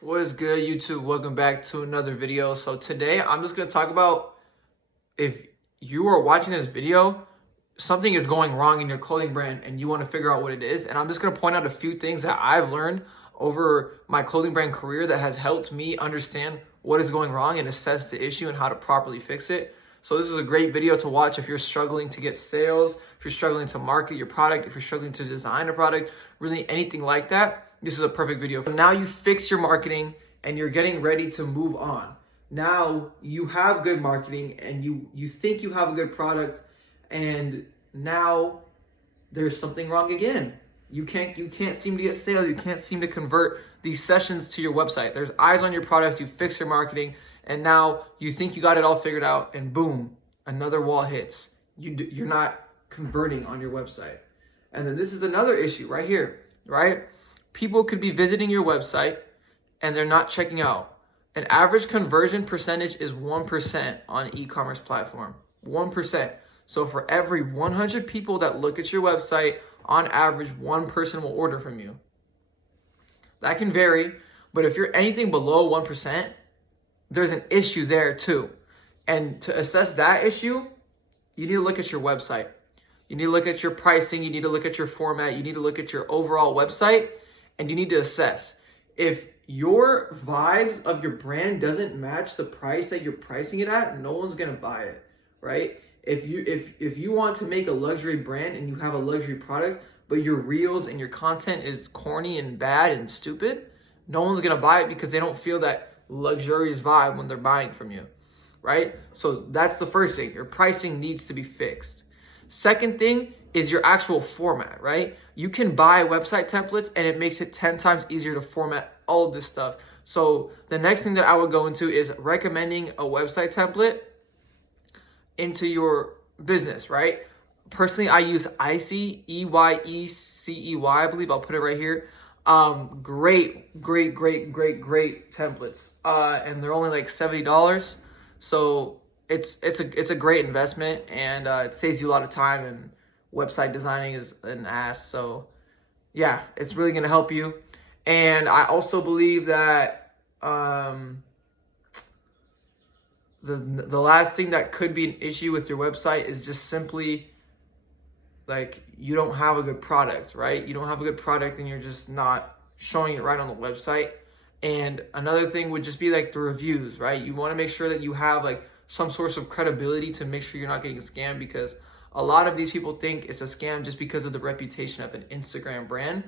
What is good, YouTube? Welcome back to another video. So today I'm just going to talk about, if you are watching this video, something is going wrong in your clothing brand and you want to figure out what it is. And I'm just going to point out a few things that I've learned over my clothing brand career that has helped me understand what is going wrong and assess the issue and how to properly fix it. So this is a great video to watch if you're struggling to get sales, if you're struggling to market your product, if you're struggling to design a product, really anything like that. This is a perfect video. So now you fix your marketing and you're getting ready to move on. Now you have good marketing and you think you have a good product, and now there's something wrong again. You can't seem to get sales. You can't seem to convert these sessions to your website. There's eyes on your product. You fix your marketing, and now you think you got it all figured out, and boom, another wall hits. You're not converting on your website. And then this is another issue right here, right? People could be visiting your website and they're not checking out. An average conversion percentage is 1% on an e-commerce platform. 1%. So for every 100 people that look at your website, on average, one person will order from you. That can vary, but if you're anything below 1%, there's an issue there too. And to assess that issue, you need to look at your website. You need to look at your pricing. You need to look at your format. You need to look at your overall website, and you need to assess. If your vibes of your brand doesn't match the price that you're pricing it at, no one's gonna buy it, right? If you want to make a luxury brand and you have a luxury product, but your reels and your content is corny and bad and stupid, no one's gonna buy it because they don't feel that luxurious vibe when they're buying from you, right? So that's the first thing. Your pricing needs to be fixed. Second thing is your actual format, right? You can buy website templates and it makes it 10 times easier to format all of this stuff. So the next thing that I would go into is recommending a website template into your business, right? Personally, I use Eyecey, Eyecey, I believe. I'll put it right here. Great templates. And they're only like $70. So it's a great investment, and it saves you a lot of time, and website designing is an ass. So yeah, it's really gonna help you. And I also believe that the last thing that could be an issue with your website is just simply like you don't have a good product, right? You don't have a good product and you're just not showing it right on the website. And another thing would just be like the reviews, right? You want to make sure that you have like some source of credibility to make sure you're not getting scammed, because a lot of these people think it's a scam just because of the reputation of an Instagram brand.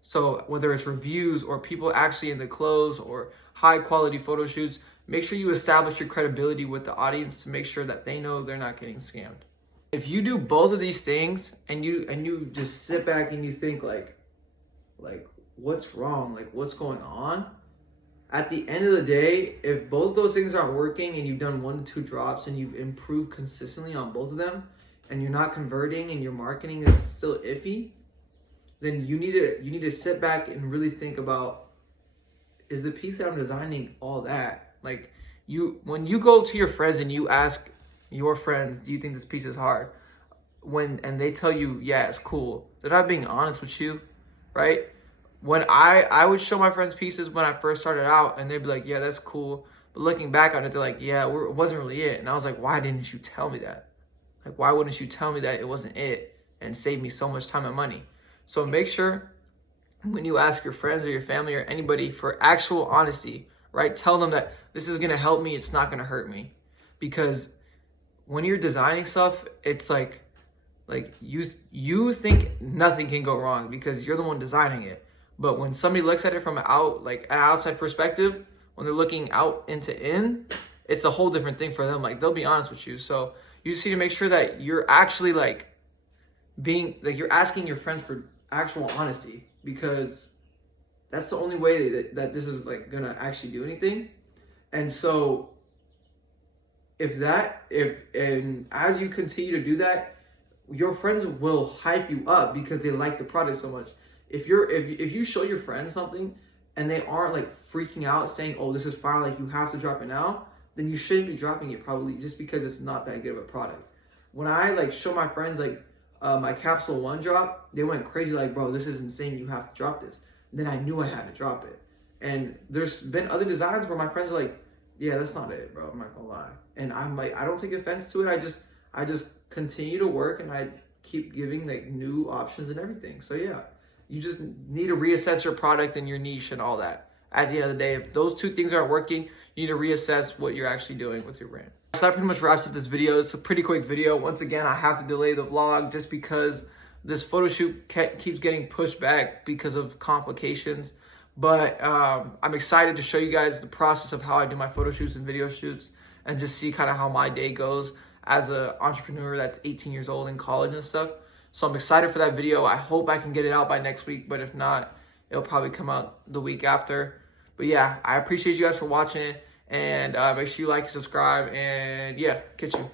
So whether it's reviews or people actually in the clothes or high quality photo shoots, make sure you establish your credibility with the audience to make sure that they know they're not getting scammed. If you do both of these things and you just sit back and you think like what's wrong? Like what's going on? At the end of the day, if both those things aren't working and you've done 1 to 2 drops and you've improved consistently on both of them and you're not converting and your marketing is still iffy, then you need to sit back and really think about, is the piece that I'm designing all that? Like when you go to your friends and you ask your friends, do you think this piece is hard? And they tell you, yeah, it's cool. They're not being honest with you, right? When I would show my friends pieces when I first started out, and they'd be like, yeah, that's cool. But looking back on it, they're like, yeah, it wasn't really it. And I was like, why didn't you tell me that? Like, why wouldn't you tell me that it wasn't it and save me so much time and money? So make sure when you ask your friends or your family or anybody for actual honesty, right? Tell them that this is going to help me. It's not going to hurt me. Because when you're designing stuff, it's like you think nothing can go wrong because you're the one designing it. But when somebody looks at it from an outside perspective, when they're looking out into in, it's a whole different thing for them. Like, they'll be honest with you. So you just need to make sure that you're actually you're asking your friends for actual honesty, because that's the only way that this is like gonna actually do anything. And so and as you continue to do that, your friends will hype you up because they like the product so much. If you show your friends something and they aren't like freaking out saying, oh, this is fire, like you have to drop it now, then you shouldn't be dropping it, probably just because it's not that good of a product. When I like show my friends like my Capsule One drop, they went crazy like, bro, this is insane, you have to drop this. Then I knew I had to drop it. And there's been other designs where my friends are like, yeah, that's not it, bro. I'm not gonna lie. And I'm like, I don't take offense to it. I just continue to work, and I keep giving like new options and everything. So yeah, you just need to reassess your product and your niche and all that. At the end of the day, if those two things aren't working, you need to reassess what you're actually doing with your brand. So that pretty much wraps up this video. It's a pretty quick video. Once again, I have to delay the vlog just because this photo shoot keeps getting pushed back because of complications. But I'm excited to show you guys the process of how I do my photo shoots and video shoots, and just see kind of how my day goes as an entrepreneur that's 18 years old in college and stuff. So I'm excited for that video. I hope I can get it out by next week, but if not, it'll probably come out the week after. But yeah, I appreciate you guys for watching, and make sure you like and subscribe, and yeah, catch you.